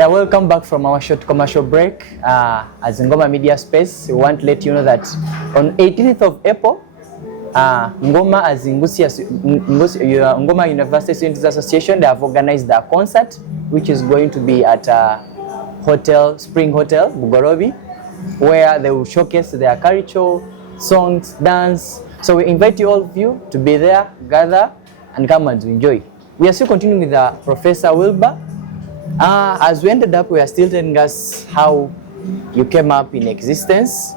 Yeah, welcome back from our short commercial break. As Ngoma Media Space, we want to let you know that on 18th of April, Ngoma as Ngoma University Students Association, they have organized a concert which is going to be at Spring Hotel, Bugorobi, where they will showcase their culture, songs, dance. So we invite you all of you to be there, gather, and come and enjoy. We are still continuing with Professor Wilbur. As we ended up, we are still telling us how you came up in existence,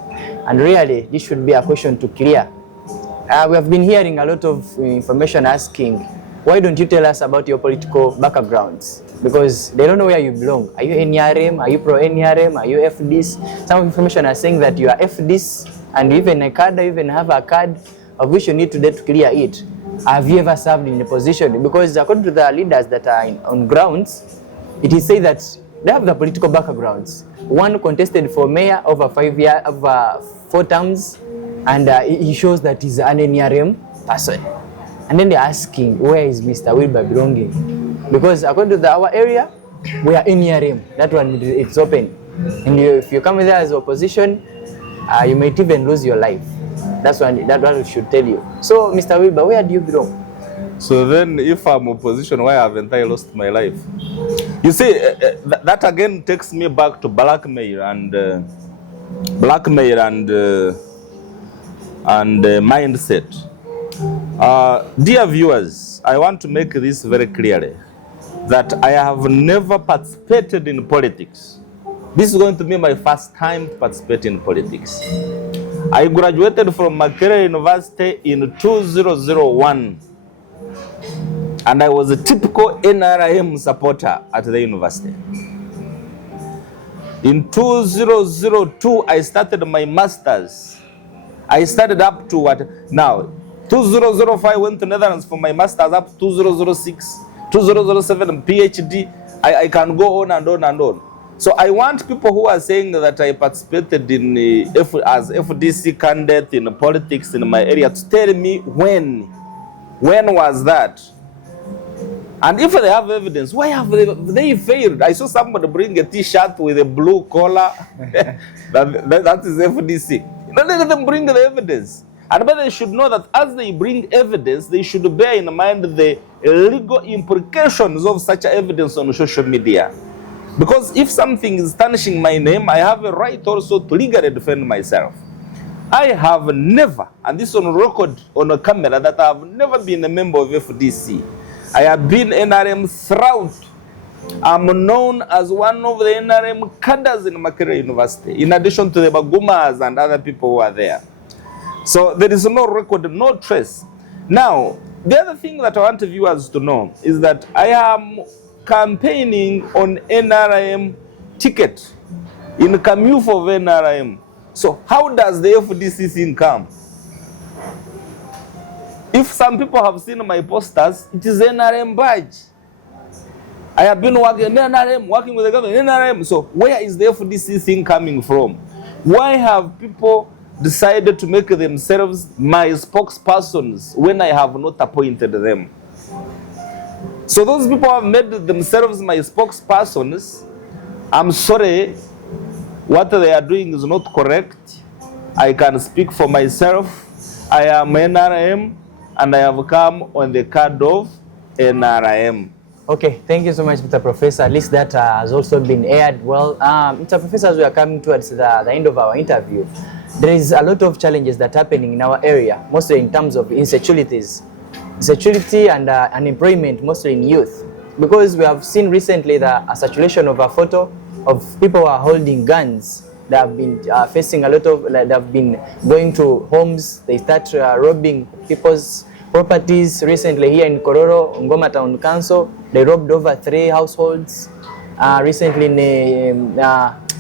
and really this should be a question to clear. We have been hearing a lot of information asking, why don't you tell us about your political backgrounds? Because they don't know where you belong. Are you NRM? Are you pro NRM? Are you FDs? Some information are saying that you are FDs, and even a card, you even have a card of which you need today to clear it. Have you ever served in a position? Because according to the leaders that are on grounds, it is said that they have the political backgrounds. One contested for mayor over 4 terms, and he shows that he's an NRM person. And then they're asking, where is Mr. Wilbur belonging? Because according to our area, we are NRM. That one, it's open. And if you come there as opposition, you might even lose your life. That one should tell you. So, Mr. Wilbur, where do you belong? So then, if I'm opposition, why haven't I lost my life? You see, that again takes me back to blackmail and mindset. Dear viewers, I want to make this very clearly that I have never participated in politics. This is going to be my first time to participate in politics. I graduated from Makerere University in 2001. And I was a typical NRM supporter at the university. In 2002, I started my master's. I started up to what? Now, 2005, I went to Netherlands for my master's, up to 2006, 2007, PhD. I can go on and on and on. So I want people who are saying that I participated in as FDC candidate in politics in my area to tell me when was that? And if they have evidence, why have they failed? I saw somebody bring a T-shirt with a blue collar. that is FDC. Let them bring the evidence. And but they should know that as they bring evidence, they should bear in mind the legal implications of such evidence on social media. Because if something is tarnishing my name, I have a right also to legally defend myself. I have never, and this on record on a camera, that I have never been a member of FDC. I have been NRM throughout. I'm known as one of the NRM cadres in Makerere University, in addition to the Bagumas and other people who are there. So there is no record, no trace. Now, the other thing that I want viewers to know is that I am campaigning on NRM ticket in Camus of NRM. So how does the FDC thing come? If some people have seen my posters, it is NRM badge. I have been working in NRM, working with the government in NRM. So where is the FDC thing coming from? Why have people decided to make themselves my spokespersons when I have not appointed them? So those people have made themselves my spokespersons. I'm sorry, what they are doing is not correct. I can speak for myself. I am NRM. And I have come on the card of NRM. Okay, thank you so much, Mr. Professor. At least that has also been aired well. Mr. Professor, as we are coming towards the end of our interview, there is a lot of challenges that are happening in our area, mostly in terms of insecurity and unemployment, mostly in youth. Because we have seen recently a circulation of a photo of people who are holding guns. They have been facing a lot of, they have been going to homes, they start robbing people's properties. Recently here in Kororo, Ngoma Town Council, they robbed over 3 households. Recently in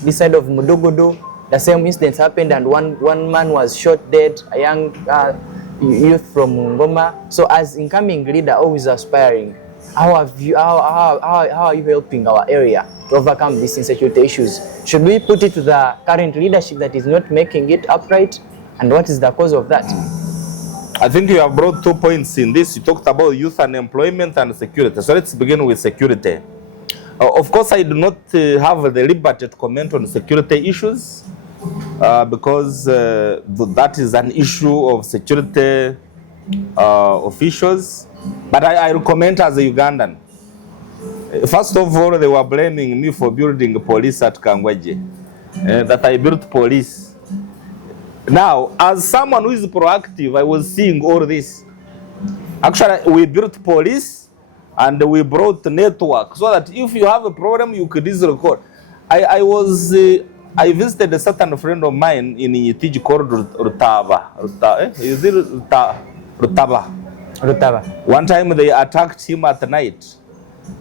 this side of Mudugudu, the same incident happened and one man was shot dead, a young youth from Ngoma. So as incoming leader, always aspiring, how are you helping our area to overcome these insecurity issues? Should we put it to the current leadership that is not making it upright? And what is the cause of that? I think you have brought 2 points in this. You talked about youth unemployment and security. So let's begin with security. Of course, I do not have the liberty to comment on security issues because that is an issue of security officials. But I will comment as a Ugandan. First of all, they were blaming me for building police at Kangwaje, that I built police. Now, as someone who is proactive, I was seeing all this. Actually, we built police and we brought network so that if you have a problem, you could easily call. I visited a certain friend of mine in Itiji called Rutaba. Is it Rutaba? One time they attacked him at night,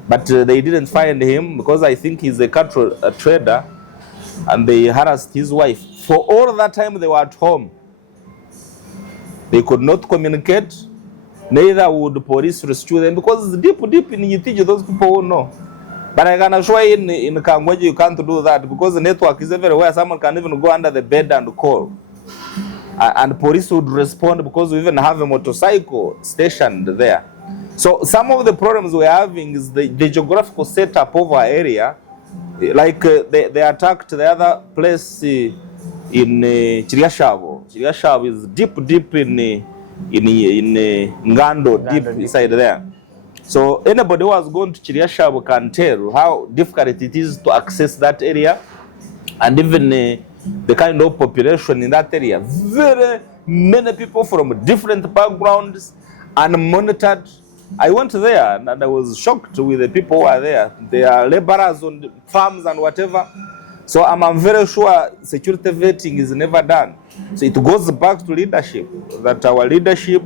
but they didn't find him because I think he's a cattle trader, and they harassed his wife. For all that time they were at home. They could not communicate. Neither would police rescue them because deep in Yitiji, those people won't know. But I can assure you in Kangwaji you can't do that because the network is everywhere. Someone can even go under the bed and call. And police would respond because we even have a motorcycle stationed there. So some of the problems we're having is the geographical setup of our area. Like they attacked the other place in Chiriashabo. Chiriashabo is deep in Ngando, deep inside there. So anybody who has gone to Chiriashabo can tell how difficult it is to access that area, and even the kind of population in that area. Very many people from different backgrounds, unmonitored. I went there and I was shocked with the people who are there. They are laborers on the farms and whatever. So I'm very sure security vetting is never done. So it goes back to leadership, that our leadership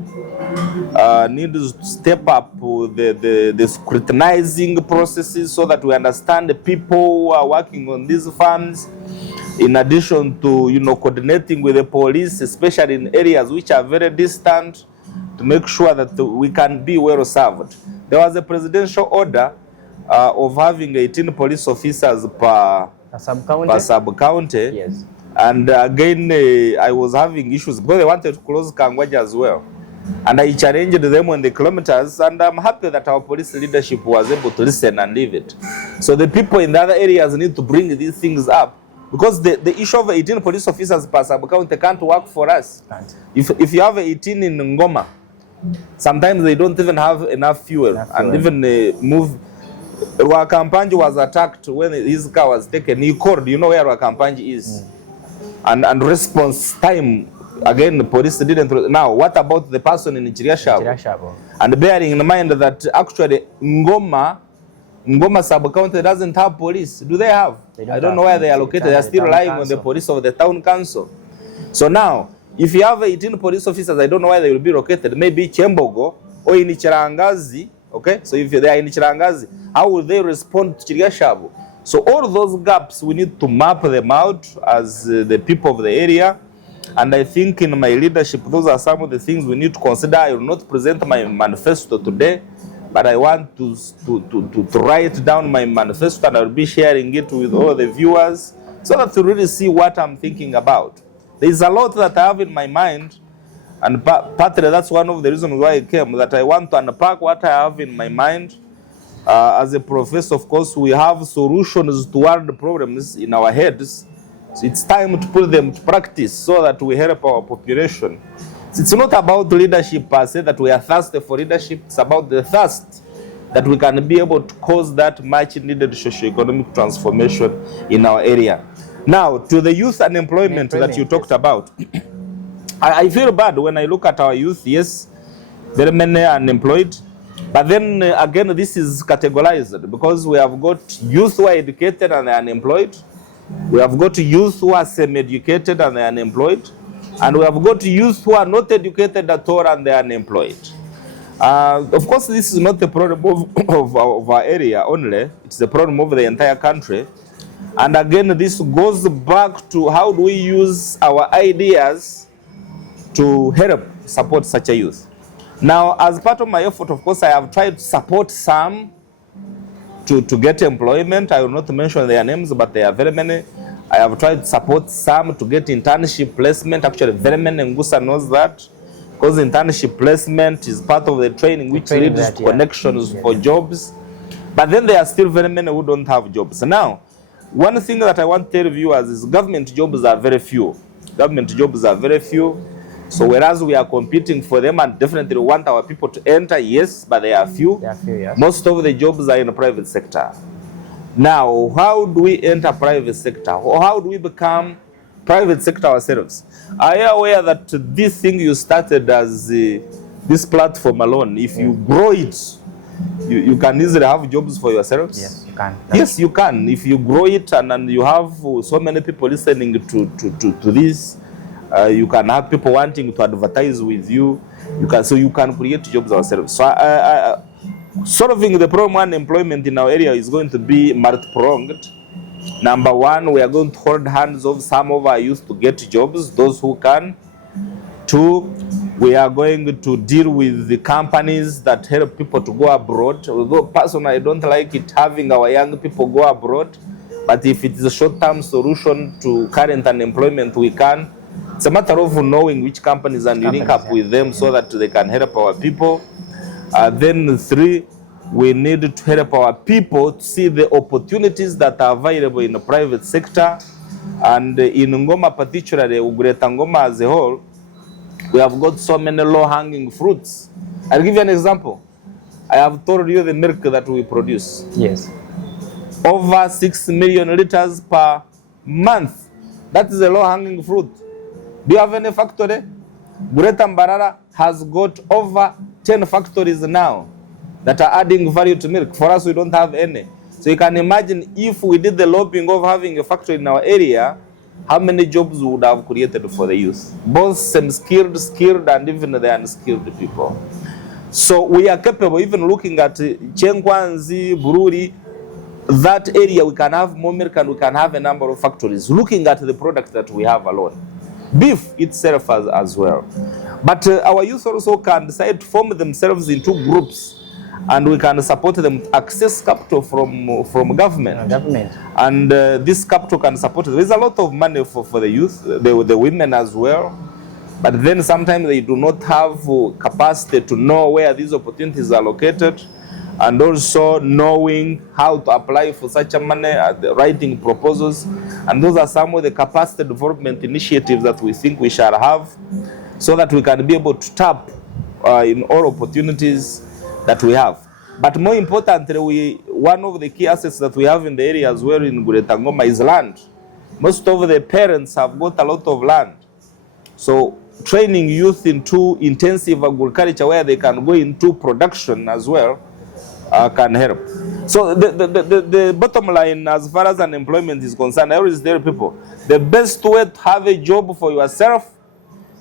needs to step up the scrutinizing processes so that we understand the people who are working on these farms, in addition to coordinating with the police, especially in areas which are very distant, to make sure that we can be well served. There was a presidential order of having 18 police officers per sub-county. Yes. And again, I was having issues because they wanted to close Kangwaja as well. And I challenged them on the kilometers, and I'm happy that our police leadership was able to listen and leave it. So the people in the other areas need to bring these things up, because the issue of 18 police officers per sub-county can't work for us. If you have 18 in Ngoma, sometimes they don't even have enough fuel. And even move. Rwakampanji was attacked when his car was taken. He called, you know where Rwakampanji is. And response time, again, the police didn't. Now, what about the person in Chiriashabo? And bearing in mind that actually Ngoma sub-county doesn't have police. Do they have? I don't know where they are located. They are still relying on the police of the town council. So now, if you have 18 police officers, I don't know where they will be located. Maybe Chembogo or in Chirangazi. Okay, so if they are in Chirangazi, how will they respond to Chiriashabo? So all those gaps, we need to map them out as the people of the area. And I think in my leadership, those are some of the things we need to consider. I will not present my manifesto today, but I want to write down my manifesto, and I will be sharing it with all the viewers so that you really see what I'm thinking about. There is a lot that I have in my mind, and partly that's one of the reasons why I came, that I want to unpack what I have in my mind. As a professor, of course, we have solutions toward the problems in our heads. So it's time to put them to practice so that we help our population. It's not about leadership per se, that we are thirsty for leadership. It's about the thirst that we can be able to cause that much needed socio-economic transformation in our area. Now, to the youth unemployment that you talked about, I feel bad when I look at our youth. Yes, very many are unemployed. But then again, this is categorized because we have got youth who are educated and they are unemployed. We have got youth who are semi-educated and they are unemployed. And we have got youth who are not educated at all and they are unemployed. Of course, this is not the problem of our area only. It's the problem of the entire country. And again, this goes back to how do we use our ideas to help support such a youth. Now, as part of my effort, of course, I have tried to support some to get employment. I will not mention their names, but there are very many. I have tried to support some to get internship placement. Actually, very many Ngusa knows that, because internship placement is part of the training which leads to connections for jobs. But then there are still very many who don't have jobs. Now, one thing that I want to tell viewers is government jobs are very few. Government jobs are very few. So whereas we are competing for them and definitely want our people to enter, yes, but they are few. There are few, yes. Most of the jobs are in the private sector. Now, how do we enter private sector? Or how do we become private sector ourselves? Are you aware that this thing you started as this platform alone, if you grow it, you can easily have jobs for yourselves? Yes, you can. Yes, you can. If you grow it and you have so many people listening to this, you can have people wanting to advertise with you. You can create jobs ourselves. So solving the problem of unemployment in our area is going to be multi-pronged. Number one, we are going to hold hands of some of our youth to get jobs, those who can. Two, we are going to deal with the companies that help people to go abroad. Although personally I don't like it having our young people go abroad, but if it is a short-term solution to current unemployment, we can. It's a matter of knowing which companies and link up with them so that they can help our people. Then three, we need to help our people to see the opportunities that are available in the private sector. And in Ngoma particularly, Greater Ngoma as a whole, we have got so many low-hanging fruits. I'll give you an example. I have told you the milk that we produce. Yes. Over 6 million liters per month. That is a low-hanging fruit. Do you have any factory? Greater Mbarara has got over 10 factories now that are adding value to milk. For us, we don't have any. So you can imagine if we did the lobbying of having a factory in our area, how many jobs we would have created for the youth, both semi-skilled, skilled, and even the unskilled people. So we are capable, even looking at Chenkwanzi, Bururi, that area we can have more milk and we can have a number of factories, looking at the product that we have alone. Beef itself as well. But our youth also can decide to form themselves into groups, and we can support them to access capital from government. And this capital can support. There is a lot of money for the youth, the women as well. But then sometimes they do not have capacity to know where these opportunities are located, and also knowing how to apply for such a money, writing proposals. And those are some of the capacity development initiatives that we think we shall have, so that we can be able to tap in all opportunities that we have. But more importantly, one of the key assets that we have in the area as well in Greater Ngoma is land. Most of the parents have got a lot of land. So training youth into intensive agriculture where they can go into production as well can help. So the bottom line as far as unemployment is concerned, I always tell people, the best way to have a job for yourself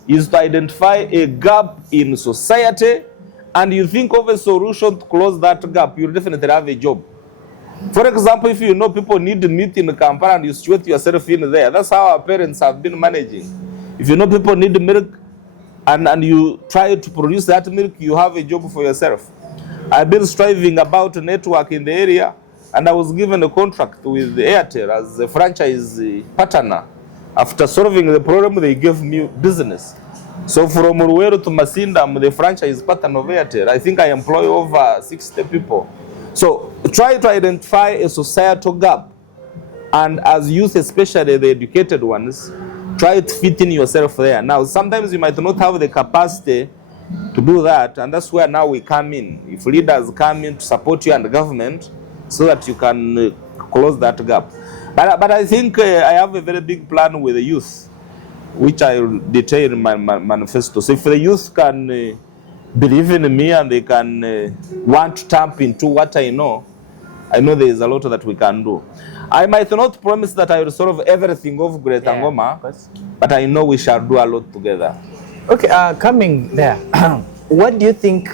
is to identify a gap in society, and you think of a solution to close that gap, you'll definitely have a job. For example, if you know people need meat in Kampala and you situate yourself in there, that's how our parents have been managing. If you know people need milk and you try to produce that milk, you have a job for yourself. I've been striving about a network in the area, and I was given a contract with Airtel as a franchise partner. After solving the problem, they gave me business. So from Ruwero to Masinda, I'm the franchise partner of Airtel. I think I employ over 60 people. So try to identify a societal gap. And as youth, especially the educated ones, try to fit in yourself there. Now, sometimes you might not have the capacity to do that, and that's where now we come in. If leaders come in to support you and the government, so that you can close that gap. But I think I have a very big plan with the youth, which I detail in my manifesto. So if the youth can believe in me and they can want to tap into what I know there is a lot that we can do. I might not promise that I will solve everything of Greater Ngoma, but I know we shall do a lot together. Okay, coming there, what do you think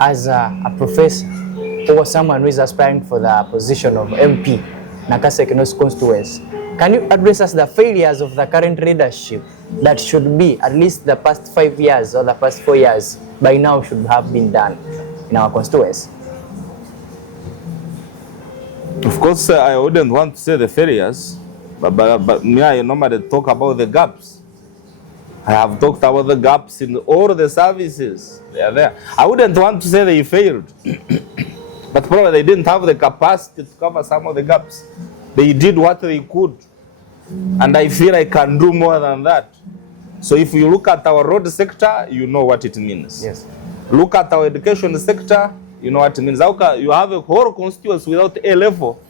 as a professor or someone who is aspiring for the position of MP, Nakaseke constituency, can you address us the failures of the current leadership that should be at least the past 5 years or the past 4 years by now should have been done in our constituency? Of course, I wouldn't want to say the failures, but me, I normally talk about the gaps. I have talked about the gaps in all the services. They are there. I wouldn't want to say they failed. But probably they didn't have the capacity to cover some of the gaps. They did what they could. And I feel I can do more than that. So if you look at our road sector, you know what it means. Yes. Look at our education sector, you know what it means. You have a whole constituency without A level.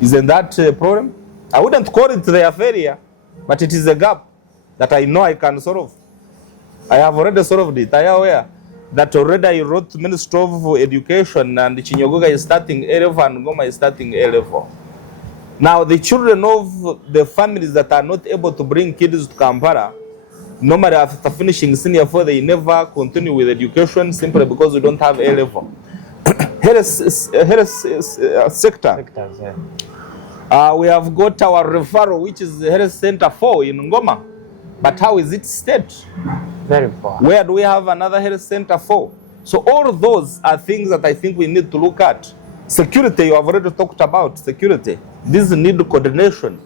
Isn't that a problem? I wouldn't call it their failure, but it is a gap that I know I can solve. I have already solved it. I am aware that already I wrote Ministry of Education, and Chinyogoga is starting A level and Ngoma is starting A level. Now the children of the families that are not able to bring kids to Kampala, normally after finishing senior 4, they never continue with education simply because we don't have A level. Health sector. Sectors, yeah. We have got our referral, which is the Health Center 4 in Ngoma. But how is it state? Very poor. Where do we have another health center for? So all those are things that I think we need to look at. Security, you have already talked about security. These need coordination.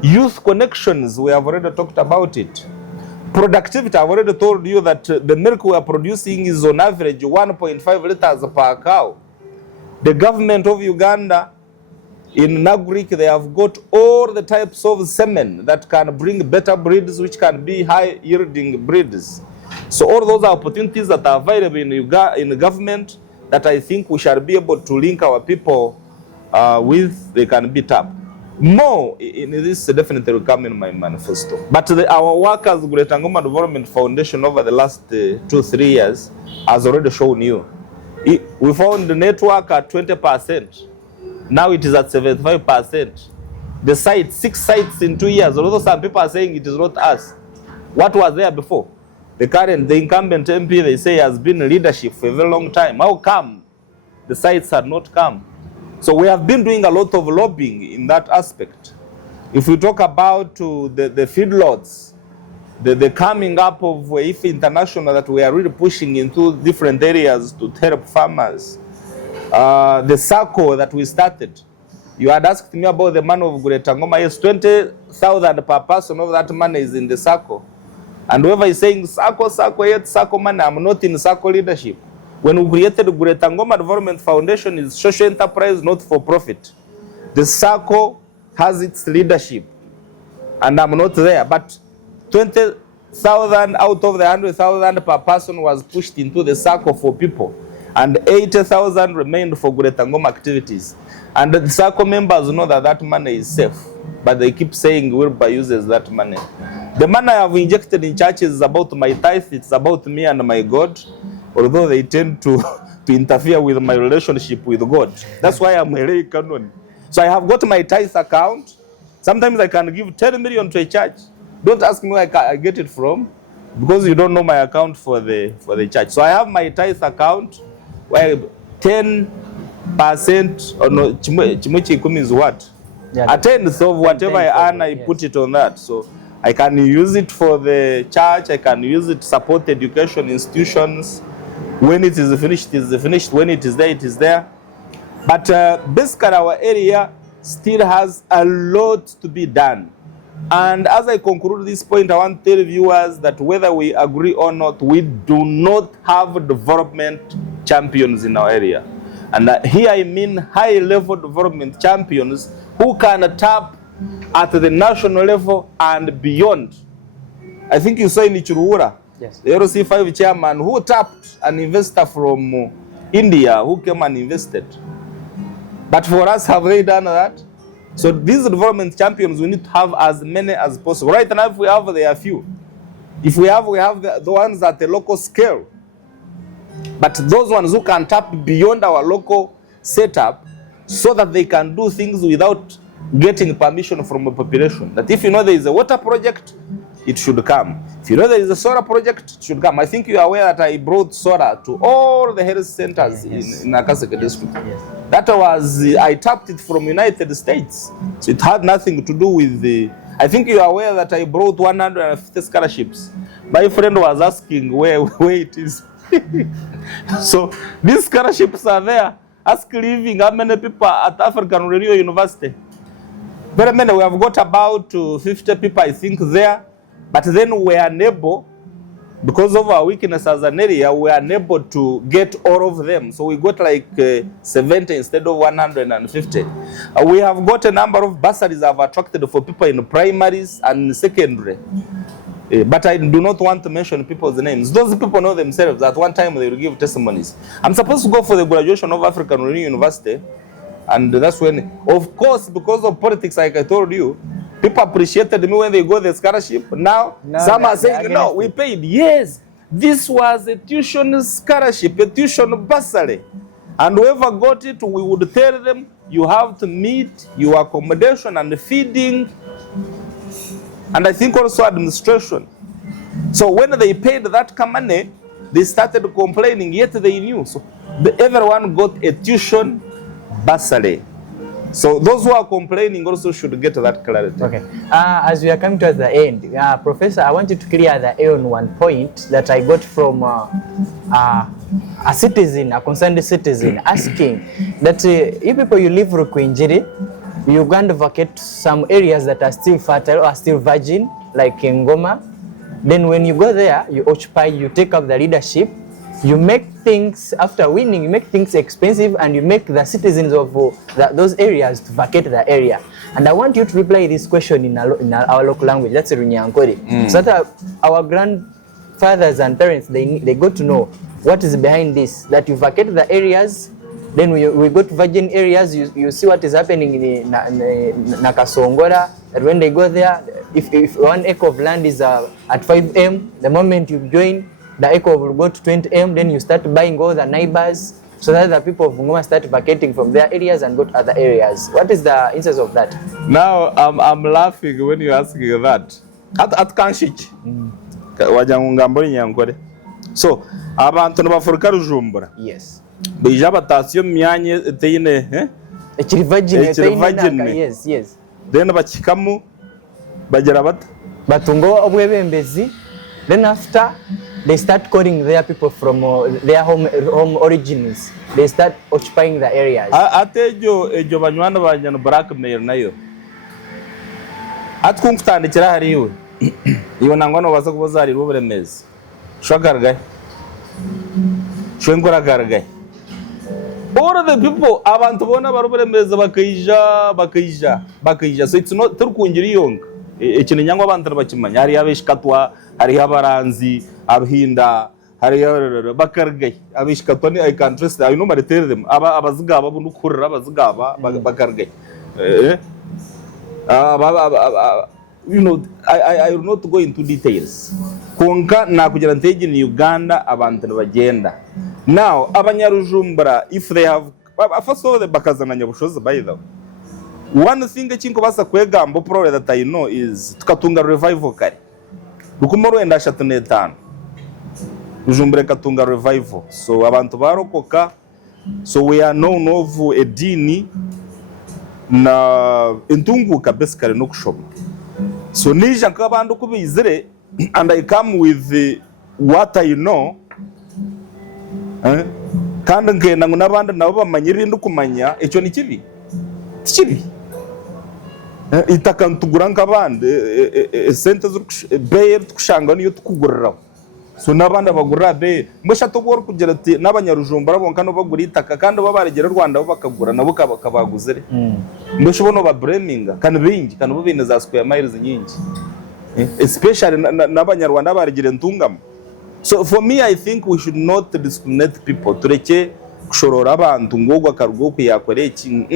Youth connections, we have already talked about it. Productivity, I've already told you that the milk we are producing is on average 1.5 liters per cow. The government of Uganda, in Nagrik, they have got all the types of semen that can bring better breeds, which can be high yielding breeds. So all those are opportunities that are available in the government that I think we shall be able to link our people with. They can be tapped. More in this definitely will come in my manifesto. But our work as Greater Ngoma Development Foundation over the last 2-3 years has already shown you. We found the network at 20%. Now it is at 75%. The site, 6 sites in 2 years, although some people are saying it is not us. What was there before? The incumbent MP, they say, has been in leadership for a very long time. How come the sites had not come? So we have been doing a lot of lobbying in that aspect. If we talk about the feedlots, the coming up of IFE International that we are really pushing into different areas to help farmers. The circle that we started, you had asked me about the money of Greater Ngoma. Yes, 20,000 per person of that money is in the circle. And whoever is saying circle money, I'm not in circle leadership. When we created Greater Ngoma Development Foundation, is social enterprise, not for profit. The circle has its leadership, and I'm not there. But 20,000 out of the 100,000 per person was pushed into the circle for people. And 80,000 remained for Greater Ngoma activities. And the circle members know that that money is safe, but they keep saying Wilbur uses that money. The money I have injected in churches is about my tithe, it's about me and my God, although they tend to interfere with my relationship with God. That's why I'm a lay canon. So I have got my tithe account. Sometimes I can give 10 million to a church. Don't ask me where I get it from, because you don't know my account for the church. So I have my tithe account, where 10% or no, chimuchi ikumi is what? Yeah, a tenth of whatever I earn, I put it on that. So I can use it for the church, I can use it to support education institutions. When it is finished, it is finished. When it is there, it is there. But basically our area still has a lot to be done. And as I conclude this point, I want to tell viewers that whether we agree or not, we do not have development champions in our area. And here I mean high-level development champions who can tap at the national level and beyond. I think you saw in Ichurura, yes, the RC5 chairman who tapped an investor from India who came and invested. But for us, have they done that? So these development champions, we need to have as many as possible. Right now, if we have, there are few. If we have the ones at the local scale. But those ones who can tap beyond our local setup so that they can do things without getting permission from the population. That if you know there is a water project, it should come. If you know there is a solar project, it should come. I think you are aware that I brought solar to all the health centers in Nakaseke district. Yes. That was, I tapped it from United States. So it had nothing to do with the, I think you are aware that I brought 150 scholarships. My friend was asking where it is. So these scholarships are there. Ask living how many people at African Radio University. Very many. We have got about 50 people, I think, there. But then we are unable because of our weakness as an area, we are unable to get all of them. So we got like 70 instead of 150. We have got a number of bursaries that have attracted for people in primaries and secondary. But I do not want to mention people's names. Those people know themselves. At one time they will give testimonies. I'm supposed to go for the graduation of African University, and that's when, of course, because of politics, like I told you, people appreciated me when they got the scholarship. Now some are saying, no, we paid. Yes, this was a tuition scholarship, a tuition bursary. And whoever got it, we would tell them, you have to meet your accommodation and feeding. And I think also administration. So when they paid that money, they started complaining, yet they knew. So everyone got a tuition bursary. So those who are complaining also should get that clarity. Okay. As we are coming to the end, Professor, I wanted to clear the air on one point that I got from a citizen, a concerned citizen, asking that you people, you live in Rukwinjiri, you go and vacate some areas that are still fertile or still virgin, like in Ngoma. Then when you go there, you occupy, you take up the leadership, you make things, after winning, you make things expensive, and you make the citizens of those areas to vacate the area. And I want you to reply this question in our local language, that's Runyankore. So that our grandfathers and parents, they got to know what is behind this, that you vacate the areas, then we go to virgin areas, you see what is happening in Nakasongora, and when they go there, if 1 acre of land is at 5M, the moment you join, the acre will go to 20M, then you start buying all the neighbors, so that the people of Ngoma start vacating from their areas and go to other areas. What is the instance of that? Now, I'm laughing when you're asking that. At Kanshich, Wajangambori Nyankore. So, abantu n'abafuruka Rujumbura. Yes. Bija batasiyo myanye teyine, Ekiri virgin, yes. Then bakikamu bagera bata. Batungo obwebembezi. Then after, they start calling their people from their home origins. They start occupying the areas. Ejo banywana banyana blackmail nayo. Atkumfutandikira hariwe. Iyo nangwana baza kubazari ruburemezi. Shwagargaye. Shwengoragargaye. All of the people abantu bona baruburemeza bakayija. So it's not turkungira yonga. Ikintu nyangwa abantu bakimanya hari abeshikatwa, hari abaranzi, abhinda, hari bakargaye. Abeshikatwa ni I can trust, I know but tell them abazigaba bunukurira abazigaba bakargaye. You know, I will not go into details. Konka nakugira nteje ni Uganda abantu bagenda. Now abanyarujumbura, if they have first of all bakazana nyabushozi by the way. One thing chinko basa kwegamba pro that I know is tukatunga revival kare. Rukumoro enda 35. Rujumbura katunga revival. So abantu barokoka. So we are known of a dini na intunguka basically no kushoma. So nija nk'abantu kubizire, and I come with what I know. Kandi ngenda ngo nabandi nabo bamanyira indu kumanya icyo ni kibi. Kibi. Itakantugura nk'abandi sente be tukushanga niyo tukugurira. So nabandi bagurira be mwesha tugora kugira ati n'abanyarujumbura bonka no bagura itaka kandi babaregera Rwanda bakagura nabo kabaguzire. Mbesho bono ba braminga kandi bingi kandi bo bine za square miles nyingi. Especially n'abanyarwanda baregera ntungamo. So for me, I think we should not discriminate people. Tureke kushorora abantu ngogwa akarugo kuyakore iki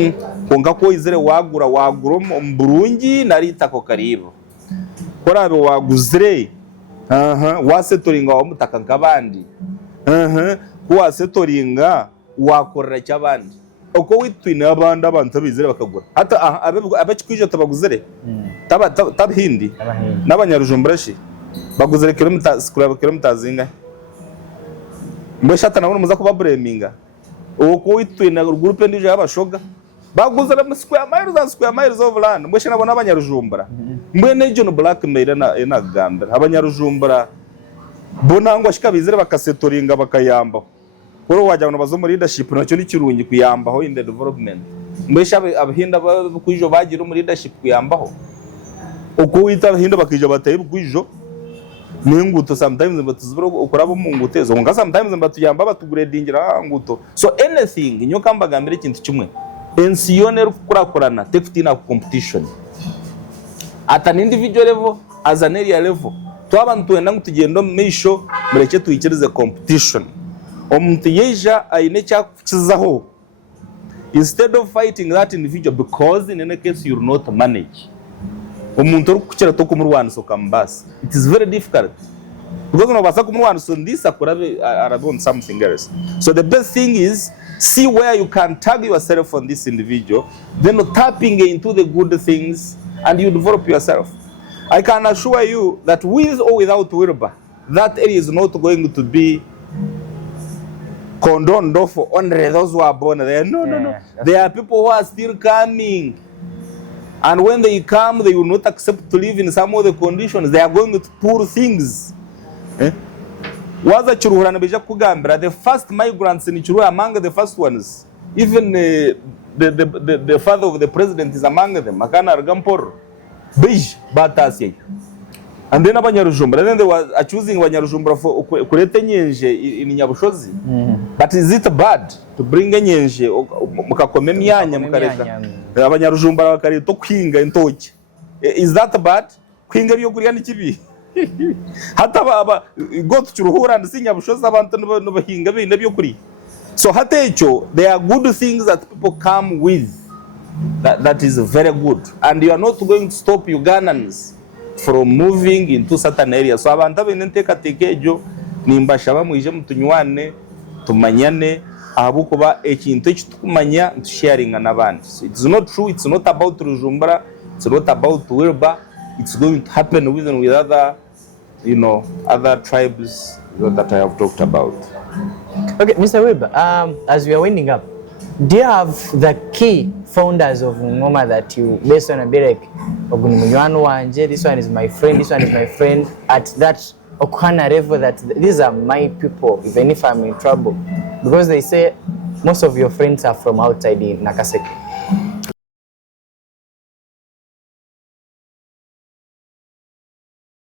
konga ko izere wagura mburungi narita ko karibo. Korabe waguzire wasetoringa wa mutaka nkabandi. Wasetoringa wakorera cyabandi. Uko witwina abandi abantu bizere bakagura. Hata abachikwije tabaguzire. Tabhindi. N'abanyarujumbura shi. Baguzire kilomita zinga. Mbesha tanabona muza kuba braminga. Uko witwina groupe ndije abashoga. Baguzira mu square miles of land. Mbesha nabona abanyarujumbura. Mbene John blackmail na Gambia. Abanyarujumbura bonangwa shikabizire bakasetoringa bakayamba. Koro wajyana bazo muri leadership nacyo ni kirungi kuyambaho in the development. Mbesha abahinda kuijo bagira muri leadership kuyambaho. Uko wita abahinda bakija bataye kuijo. Ninguto sometimes batuzibura ukurabo mu ngutezo nga sometimes batuyamba batugradingira nguto. So anything nyo kambagambira ikintu kimwe ensi yone kurakorana tefutina competition at an individual level as an area level twabantu wenda ngutugendo misho mureke tuyikirize competition omuntu yeja ayine cyakukizaho instead of fighting that individual because in any case you will not manage omuntu okukira to kumurwana so kambas it is very difficult because no basa kumurwana so ndisa kurabe arabon something else. So the best thing is see where you can tag yourself on this individual, then tapping into the good things and you develop yourself. I can assure you that with or without Wilbur, that area is not going to be condoned for only those who are born there. No. There are people who are still coming. And when they come, they will not accept to live in some of the conditions. They are going to poor things. Waza Chiruhurana bija kugambira, the first migrants in Chiruhura among the first ones. Even the father of the president is among them. Makana Argampor. Bij Batasi. And then Abanyarujumbra. Then they were choosing Abanyarujumbra for Kurete Nyenje in Nyabushozi. But is it bad to bring a Nyenje Mukakome Myanya Mukareka? Abanyarujumbra Bakari to Kinga in Toch. Is that bad? Kinga Yokuriani Chibi. Hata baba go to Chiruhura and sing Nyabushozi abantu no bahinga binde byokuri. So hatecho, there are good things that people come with. That is very good. And you are not going to stop Ugandans from moving into certain areas. So abantu benenteka tekejo nimbasha bamwije mutunywane tumanyane ahabukuba ekintu ekitukumanya sharing n'abandi. So it's not true, it's not about Rujumbura, it's not about Wilbur. It's going to happen with other other tribes that I have talked about. Okay, Mr. Wilbur, as we are winding up, do you have the key founders of Ngoma that you based on a be like Ogunumunyano wanje, this one is my friend, this one is my friend, at that Okana level that these are my people, even if I'm in trouble? Because they say most of your friends are from outside in Nakaseke.